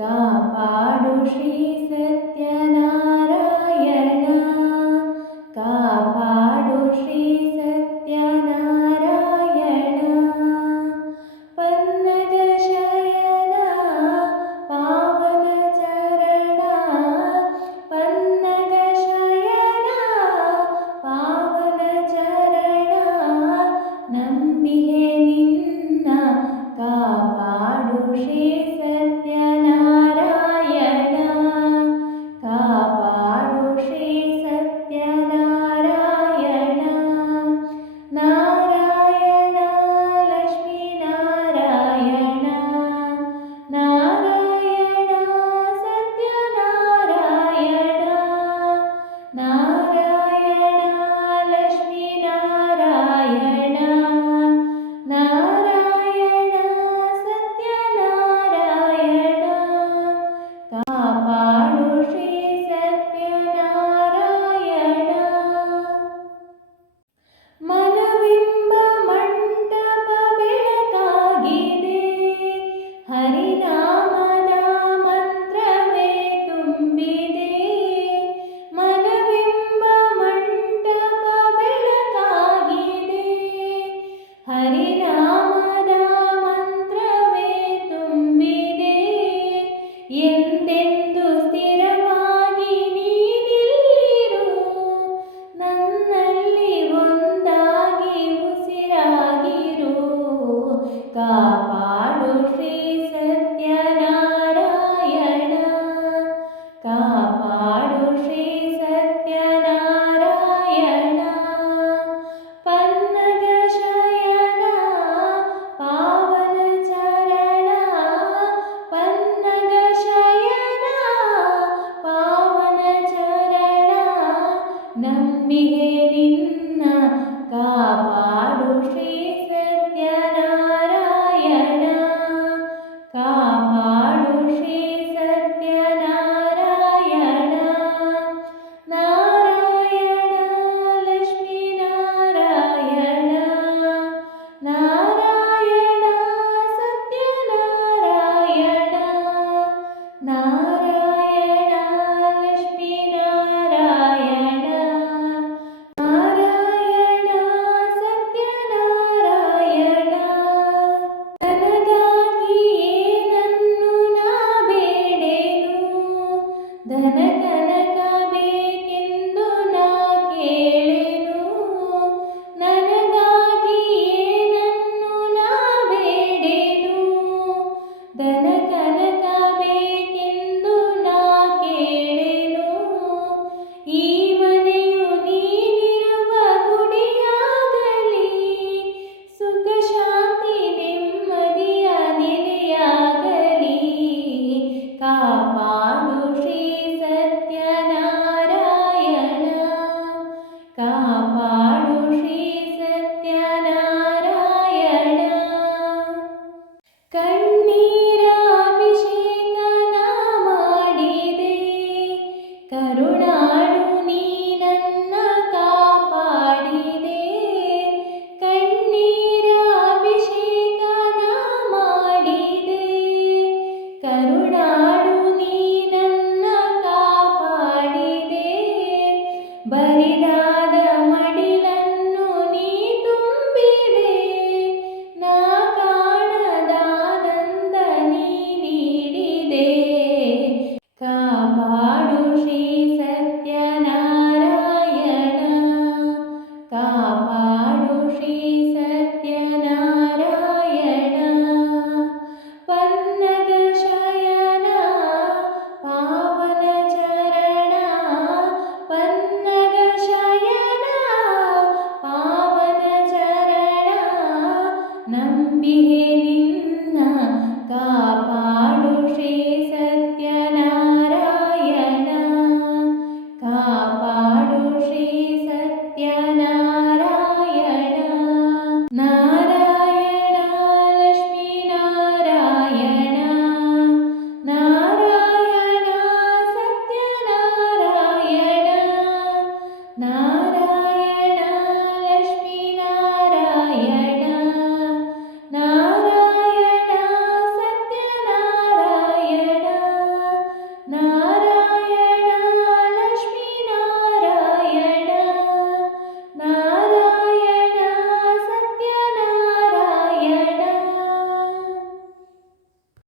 कापाडु श्री सत्यनारायण कापाडु श्री सत्यनारायण पाडुश्री सत्यनारायण पन्नगशयन पावनचरण पन्नगशयन पावनचरण ने निी सत्य Desde que நம்பியே